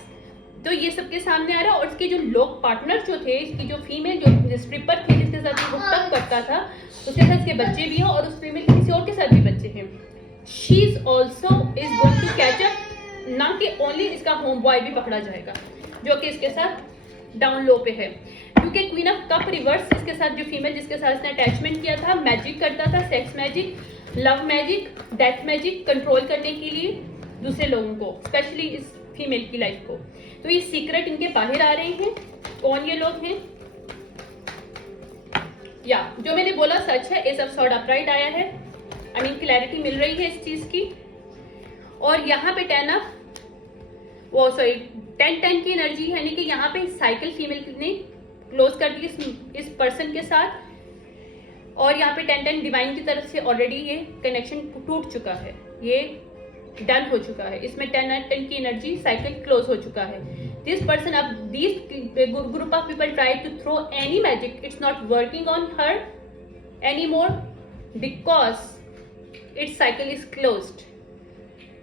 तो ये सबके सामने आ रहा है। और इसके जो लोग पार्टनर जो थे, इसकी जो फीमेल जो स्ट्रिपर थे जिसके साथ ये हुकअप करता था, उसके साथ इसके बच्चे भी हैं और उस फीमेल के किसी और के साथ भी बच्चे हैं। She is also is going to catch up, ना कि ओनली इसका होम बॉय भी पकड़ा जाएगा जो कि इसके साथ डाउन लो पे है, क्योंकि क्वीन ऑफ कप रिवर्स इसके साथ जो फीमेल जिसके साथ इसने अटैचमेंट किया था, मैजिक करता था, sex magic, love magic, death magic, control करने के लिए दूसरे लोगों को, स्पेशली इस फीमेल की लाइफ को। तो ये सीक्रेट इनके बाहर आ रहे हैं। कौन ये लोग हैं? या जो मैंने बोला सच है, एस ऑफ सॉर्ड अपराइट आया है, आई मीन क्लैरिटी मिल रही है इस चीज की। और यहाँ पे 10 की एनर्जी है, यानी कि यहाँ पे साइकिल फीमेल ने क्लोज कर दी इस पर्सन के साथ। और यहाँ पे 10 डिवाइन की तरफ से ऑलरेडी ये कनेक्शन टूट चुका है, ये डन हो चुका है। इसमें 10 की एनर्जी साइकिल क्लोज हो चुका है। दिस पर्सन, अब this group of people try to throw any magic, it's not working on her any more because it's cycle is closed.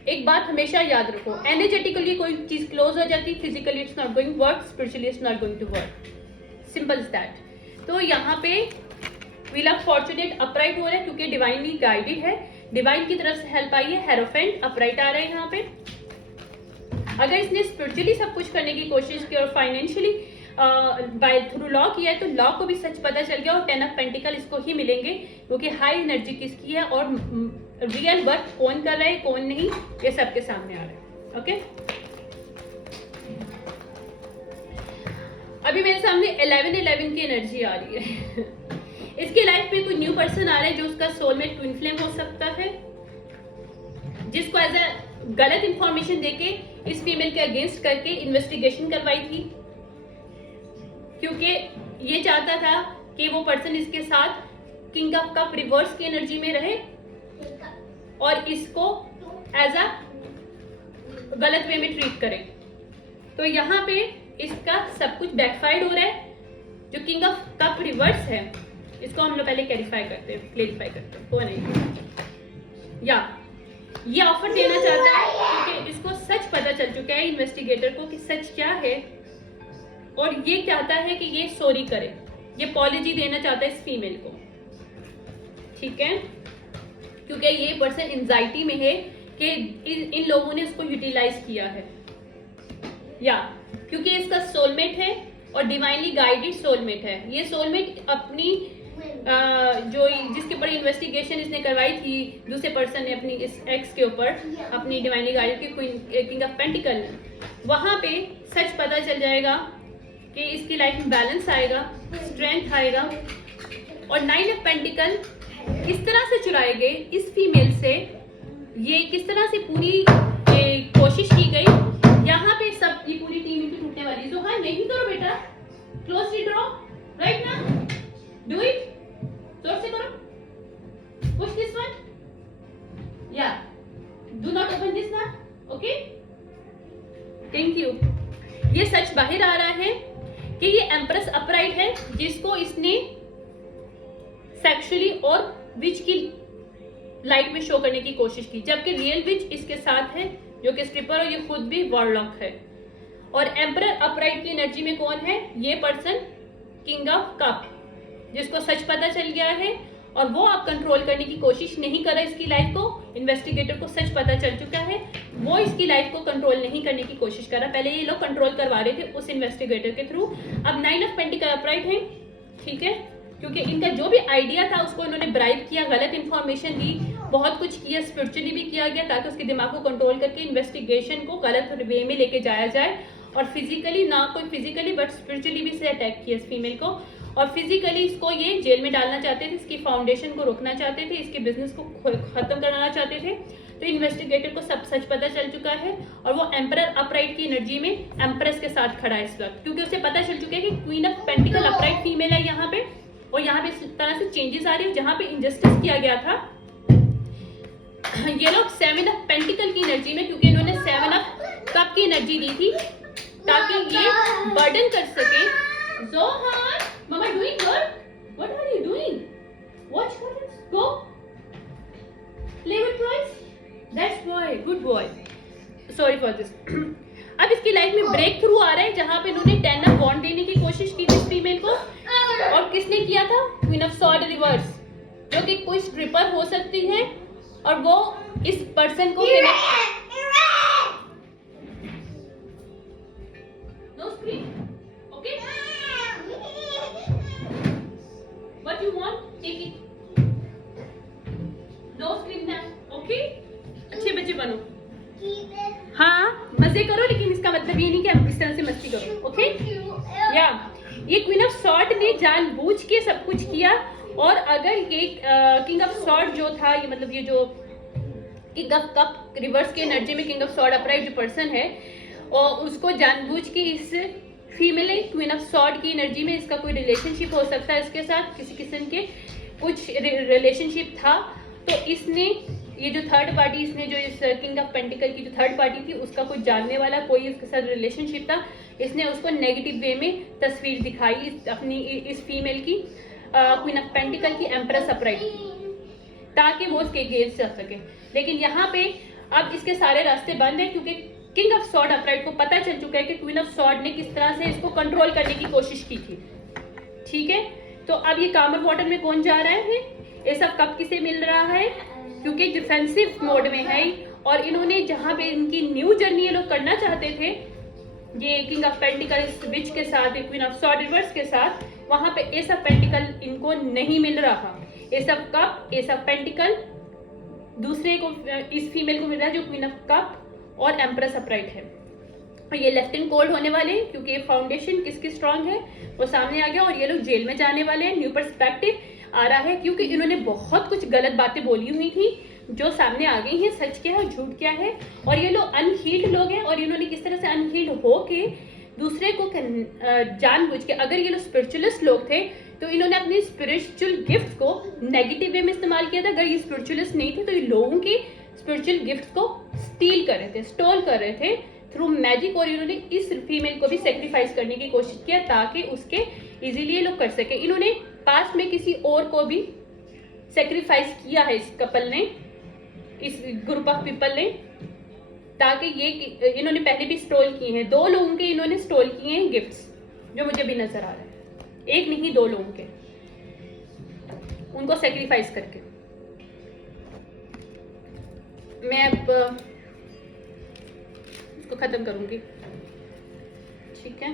एक बात हमेशा याद रखो, एनर्जेटिकली कोई चीज क्लोज हो जाती, physically it's not going work, spiritually it's not going to work, simple is that. तो यहाँ पे व्हील ऑफ फॉर्चुनेट अपराइट हो रहा है क्योंकि डिवाइनली गाइडेड है, डिवाइन की तरफ से हेल्प आई है। हेरोफेंट अपराइट आ रहा है यहाँ पे। अगर इसने स्पिरिचुअली सब कुछ करने की कोशिश की और फाइनेंशियली बाय थ्रू लॉ किया है, तो लॉ को भी सच पता चल गया और 10 ऑफ पेंटिकल इसको ही मिलेंगे, क्योंकि हाई एनर्जी किसकी है और रियल वर्क कौन कर रहा है कौन नहीं, ये सबके सामने आ रहा है। ओके, अभी मेरे सामने 11 की एनर्जी आ रही है। इसकी लाइफ में कोई न्यू पर्सन आ रहा है जो उसका सोलमेट ट्विन फ्लेम हो सकता है, जिसको एज अ गलत इंफॉर्मेशन देके इस फीमेल के अगेंस्ट करके इन्वेस्टिगेशन करवाई थी, क्योंकि ये चाहता था कि वो पर्सन इसके साथ किंग ऑफ कप रिवर्स की एनर्जी में रहे और इसको एज अ गलत वे में ट्रीट करे। तो यहाँ पे इसका सब कुछ बैकफायर हो रहा है। जो किंग ऑफ कप रिवर्स है, इसको हम लोग पहले क्लैरिफाई करते हैं कौन है। या ये ऑफर देना चाहता है क्योंकि इसको सच पता चल चुका है इन्वेस्टिगेटर को कि सच क्या है, और ये चाहता है कि ये सॉरी करे, ये पॉलिजी देना चाहता है इस फीमेल को, ठीक है, क्योंकि ये पर्सन एंजाइटी में है कि इन लोगों ने उसको यूटिलाइज किया है, या क्योंकि इसका सोलमेट है और डिवाइनली गाइडेड सोलमेट है। ये सोलमेट अपनी जो जिसके ऊपर इन्वेस्टिगेशन इसने करवाई थी दूसरे पर्सन ने अपनी इस एक्स के ऊपर, अपनी डिवाइनली गाइडेड की किंग ऑफ पेंटिकल, वहां पे सच पता चल जाएगा कि इसकी लाइफ में बैलेंस आएगा, स्ट्रेंथ आएगा। और 9 ऑफ पेंटिकल किस तरह से चुराए गए इस फीमेल से, ये किस तरह से पूरी कोशिश की गई, यहाँ पे सब ये पूरी टीम इनकी टूटने वाली है। तो हाँ, नहीं करो बेटा, क्लोज ड्रॉ राइट ना, डू इट, जोर से करो, पुश दिस वन, या डू नॉट ओपन दिस ना, ओके, थैंक यू। ये सच बाहर आ रहा है कि ये एम्प्रेस अपराइट है, जिसको इसने सेक्सुअली और विच की लाइट में शो करने की कोशिश की, जबकि रियल विच इसके साथ है जो कि स्ट्रिपर और ये खुद भी वॉरलॉक है। और एम्परर अपराइट की एनर्जी में कौन है? ये पर्सन किंग ऑफ कप, जिसको सच पता चल गया है और वो आप कंट्रोल करने की कोशिश नहीं कर रहा इसकी लाइफ को। इन्वेस्टिगेटर को सच पता चल चुका है, वो इसकी लाइफ को कंट्रोल नहीं करने की कोशिश कर रहा। पहले ये लोग कंट्रोल करवा रहे थे उस इन्वेस्टिगेटर के थ्रू। अब 9 ऑफ पेंटिकल अपराइट है, ठीक है, क्योंकि इनका जो भी आइडिया था उसको इन्होंने ब्राइब किया, गलत इन्फॉर्मेशन दी, बहुत कुछ किया, स्पिरिचुअली भी किया गया ताकि उसके दिमाग को कंट्रोल करके इन्वेस्टिगेशन को गलत वे में लेके जाया जाए और फिजिकली ना कोई फिजिकली बट स्पिरिचुअली भी इसे अटैक किया इस फीमेल को, और फिजिकली इसको ये जेल में डालना चाहते थे, इसकी फाउंडेशन को रोकना चाहते थे, इसके बिजनेस को खत्म कराना चाहते थे। तो इन्वेस्टिगेटर को सब सच पता चल चुका है और वो एम्परर अपराइट की एनर्जी में एम्प्रेस के साथ खड़ा है इस वक्त, क्योंकि उसे पता चल चुका है कि queen of pentacle upright female है यहाँ पे, और यहाँ पे इस तरह से चेंजेस आ रही है। जहाँ पे इनजस्टिस किया गया था ये लोग 7 ऑफ पेंटिकल की एनर्जी में, क्योंकि इन्होंने 7 ऑफ कप की एनर्जी दी थी ताकि ये बर्डन कर सके। Johan, mamma doing good, what are you doing? Watch cartoons, go play with toys, that's boy, good boy, sorry for this. अब इसकी लाइफ में ब्रेक थ्रू आ रहा है, जहां पे इन्होंने 10 ऑफ वॉन्ड देने की कोशिश की थी इस फीमेल को, और किसने किया था? क्वीन ऑफ सॉर्ड रिवर्स, जो कि कोई स्ट्रिपर हो सकती है और वो इस पर्सन को no screen, okay, what you want, take it, no screen now, okay, अच्छे बच्चे बनो, हाँ मजे करो, लेकिन इसका मतलब ये नहीं कि आप इस तरह से मस्ती करो, ओके। या ये क्वीन ऑफ सॉर्ड ने जानबूझ के सब कुछ किया, और अगर ये किंग ऑफ सॉर्ड जो था, ये मतलब ये जो किंग ऑफ कप रिवर्स के एनर्जी में किंग ऑफ सॉर्ड अपराइट जो पर्सन है, और उसको जानबूझ के इस फीमेल क्वीन ऑफ सॉर्ड की एनर्जी में इसका कोई रिलेशनशिप हो सकता है, इसके साथ किसी किस्म के कुछ रिलेशनशिप था। तो इसने ये जो थर्ड पार्टी, इसने जो इस किंग ऑफ पेंटिकल की जो थर्ड पार्टी थी, उसका कोई जानने वाला कोई इसके साथ रिलेशनशिप था, इसने उसको नेगेटिव वे में तस्वीर दिखाई अपनी इस फीमेल की क्वीन ऑफ पेंटिकल की एम्प्रेस अपराइट, ताकि वो उसके अगेंस्ट जा सके। लेकिन यहाँ पे अब इसके सारे रास्ते बंद हैं, क्योंकि किंग ऑफ सॉर्ड अपराइट को पता चल चुका है कि क्वीन ऑफ सॉर्ड ने किस तरह से इसको कंट्रोल करने की कोशिश की थी, ठीक है। तो अब ये कामर वाटर में कौन जा रहा है? ये सब कब किसे मिल रहा है? क्योंकि डिफेंसिव मोड में है, और इन्होंने जहाँ पे इनकी न्यू जर्नी ये लोग करना चाहते थे, ये किंग ऑफ पेंटिकल विच के साथ, क्वीन ऑफ सॉर्ड रिवर्स के साथ, वहां पे एस ऑफ पेंटिकल इनको नहीं मिल रहा। S of cup, S of pentacle दूसरे को, इस फीमेल को मिल रहा है जो क्वीन ऑफ कप और एम्प्रेस अपराइट है। और ये लेफ्ट एंड कोल्ड होने वाले हैं, क्योंकि ये फाउंडेशन किसकी स्ट्रांग है वो सामने आ गया, और ये लोग जेल में जाने वाले हैं। न्यू पर्सपेक्टिव आ रहा है, क्योंकि इन्होंने बहुत कुछ गलत बातें बोली हुई थी जो सामने आ गई हैं, सच क्या है झूठ क्या है। और ये लोग अनहील्ड लोग हैं, और इन्होंने किस तरह से अनहील्ड हो के दूसरे को जानबूझ के, अगर ये लोग स्पिरिचुअलिस्ट लोग थे तो इन्होंने अपनी स्पिरिचुअल गिफ्ट्स को नेगेटिव वे में इस्तेमाल किया था। अगर ये स्पिरिचुअलिस्ट नहीं थे तो ये लोगों की स्पिरिचुअल गिफ्ट्स को स्टील कर रहे थे, स्टोल कर रहे थे थ्रू मैजिक, और इन्होंने इस फीमेल को भी सेक्रीफाइस करने की कोशिश किया ताकि उसके इजीली ये लोग कर सके। इन्होंने पास्ट में किसी और को भी सेक्रीफाइस किया है इस कपल ने, इस ग्रुप ऑफ पीपल ने, ताकि ये इन्होंने पहले भी स्टोल किए हैं। 2 लोगों के इन्होंने स्टोल किए हैं गिफ्ट्स, जो मुझे भी नजर आ रहा है, एक नहीं 2 लोगों के, उनको सेक्रीफाइस करके। मैं अब इसको खत्म करूंगी, ठीक है।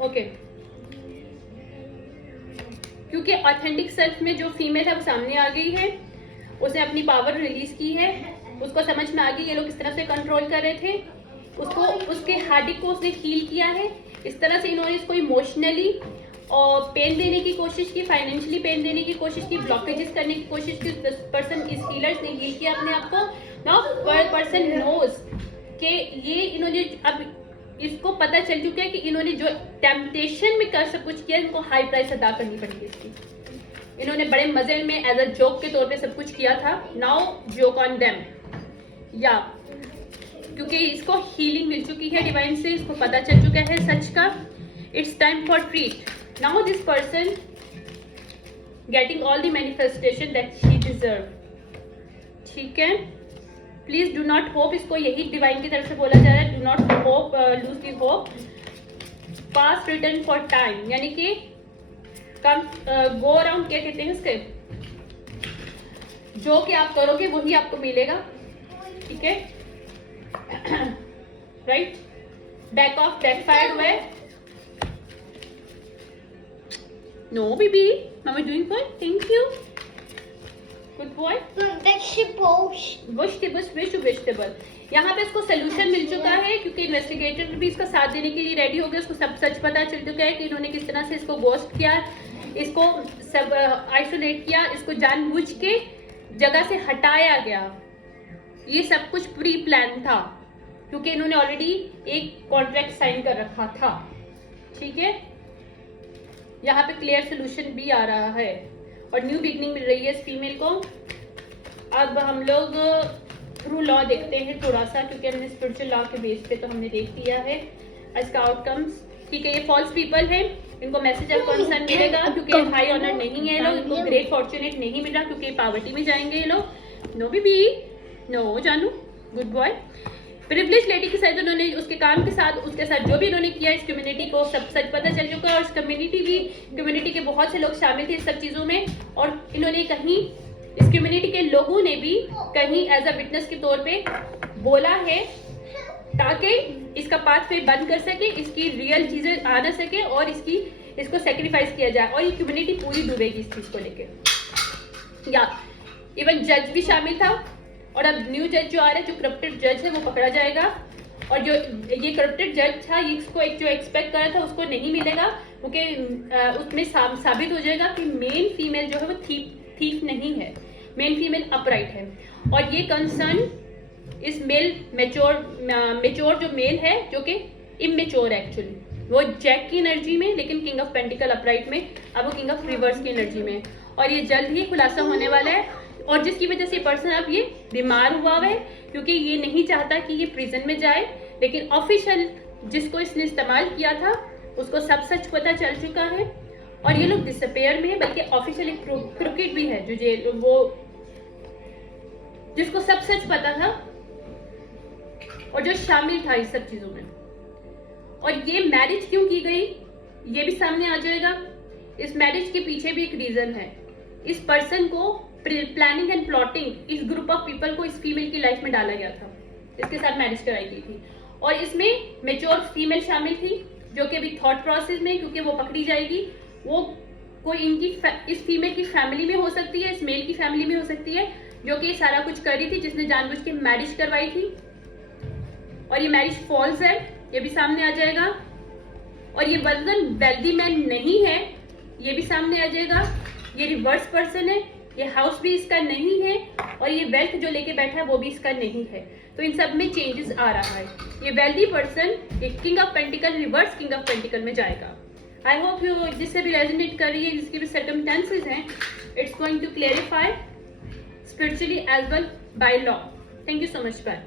ओके, क्योंकि ऑथेंटिक सेल्फ में जो फीमेल है वो सामने आ गई है, उसने अपनी पावर रिलीज की है, उसको समझ में आ गई ये लोग किस तरह से कंट्रोल कर रहे थे, उसको उसके हार्ट को उसने हील किया है। इस तरह से इन्होंने इसको इमोशनली और पेन देने की कोशिश की, फाइनेंशियली पेन देने की कोशिश की, ब्लॉकेजेस करने की कोशिश की। पर्सन इस हीलर्स ने हील किया अपने आप को। नाउ पर्सन नोज कि ये इन्होंने, अब इसको पता चल चुका है कि इन्होंने जो टेम्पटेशन में कर सब कुछ किया, इनको हाई प्राइस अदा करनी पड़ेगी इसकी। इन्होंने बड़े मजे में एज अ जोक के तौर पे सब कुछ किया था। नाउ जोक ऑन देम, या क्योंकि इसको हीलिंग मिल चुकी है डिवाइन से, इसको पता चल चुका है सच का। It's time for treat. Now this person getting all the manifestation that she deserve, ठीक है। प्लीज डू नॉट होप, इसको यही डिवाइन की तरफ से बोला जा रहा है, do not hope, loose the hope. Past return for time, यानी कि कम गो अराउंड, क्या कहते हैं उसके, जो कि आप करोगे वही आपको मिलेगा, ठीक है। Right, back of backfired way, no baby, mummy doing fine, thank you. Good boy. Vegetables. Vegetable. यहाँ पे इसको सोल्यूशन मिल चुका है क्योंकि इन्वेस्टिगेटर भी इसका साथ देने के लिए रेडी हो गया। उसको सब सच पता चल चुका है कि इन्होंने किस तरह से इसको गोस्ट किया, इसको सब आइसोलेट किया, इसको जानबूझ के जगह से हटाया गया। ये सब कुछ प्री प्लान था क्योंकि इन्होंने ऑलरेडी एक कॉन्ट्रैक्ट साइन कर रखा था। ठीक है, यहाँ पे क्लियर सोल्यूशन भी आ रहा है और न्यू बिगनिंग मिल रही है इस फीमेल को। अब हम लोग थ्रू लॉ देखते हैं थोड़ा सा, क्योंकि हमने स्पिरिचुअल लॉ के बेस पे तो हमने देख लिया है इसका आउटकम्स। ठीक है, ये फॉल्स पीपल है, इनको मैसेज ऑफ कंसर्न मिलेगा क्योंकि हाई ऑनर नहीं है ये लोग, इनको ग्रेट फॉर्चुनेट नहीं मिला क्योंकि पावर्टी में जाएंगे ये लोग। नो बेबी, नो जानू, गुड बॉय। प्रिविलेज लेडी के साथ उन्होंने उसके काम के साथ उसके साथ जो भी इन्होंने किया, इस कम्युनिटी को सब सच पता चल चुका है और इस कम्युनिटी के बहुत से लोग शामिल थे इस सब चीज़ों में। और इन्होंने कहीं इस कम्युनिटी के लोगों ने भी कहीं एज अ विटनेस के तौर पे बोला है ताकि इसका पाथ वे बंद कर सके, इसकी रियल चीज़ें आ ना सके और इसको सेक्रीफाइस किया जाए। और ये कम्युनिटी पूरी डूबेगी इस चीज़ को लेके। या इवन जज भी शामिल था और अब न्यू जज जो आ रहा है, जो करप्टेड जज है वो पकड़ा जाएगा। और जो ये करप्टेड जज था, इसको जो एक्सपेक्ट कर रहा था उसको नहीं मिलेगा क्योंकि उसमें साबित हो जाएगा कि मेन फीमेल जो है वो थीफ नहीं है, मेन फीमेल अपराइट है। और ये कंसर्न इस मेल मेच्योर जो मेल है जो कि इमेच्योर एक्चुअली, वो जैक की एनर्जी में लेकिन किंग ऑफ पेंटिकल अपराइट में, अब वो किंग ऑफ रिवर्स की एनर्जी में। और ये जल्द ही खुलासा होने वाला है और जिसकी वजह से पर्सन अब ये बीमार हुआ है क्योंकि ये नहीं चाहता कि ये प्रिजन में जाए, लेकिन ऑफिशियल जिसको इसने इस्तेमाल किया था उसको सब सच पता चल चुका है और ये लोग डिसअपेयर में है। बल्कि ऑफिशियल एक क्रिकेट भी है जो वो जिसको सब सच पता था और जो शामिल था इस सब चीजों में। और ये मैरिज क्यों की गई ये भी सामने आ जाएगा। इस मैरिज के पीछे भी एक रीजन है। इस पर्सन को प्लानिंग एंड प्लॉटिंग इस ग्रुप ऑफ पीपल को इस फीमेल की लाइफ में डाला गया था, इसके साथ मैरिज कराई गई थी और इसमें मेच्योर फीमेल शामिल थी जो कि अभी थॉट प्रोसेस में, क्योंकि वो पकड़ी जाएगी, वो कोई इनकी इस फीमेल की फैमिली में हो सकती है, इस मेल की फैमिली में हो सकती है जो कि सारा कुछ कर रही थी, जिसने जानबूझ के मैरिज करवाई थी। और ये मैरिज फॉल्स है, ये भी सामने आ जाएगा। और ये पर्सन वेल्दी मैन नहीं है, ये भी सामने आ जाएगा। ये रिवर्स पर्सन है, ये हाउस भी इसका नहीं है और ये वेल्थ जो लेके बैठा है वो भी इसका नहीं है। तो इन सब में चेंजेस आ रहा है। ये वेल्दी पर्सन एक king of pentacle reverse king of pentacle में जाएगा। आई होप यू जिससे भी रेजोनेट कर रही है, जिसके भी सर्कमस्टेंसेस हैं, it's going to clarify spiritually as well by law. Thank you so much. Bye.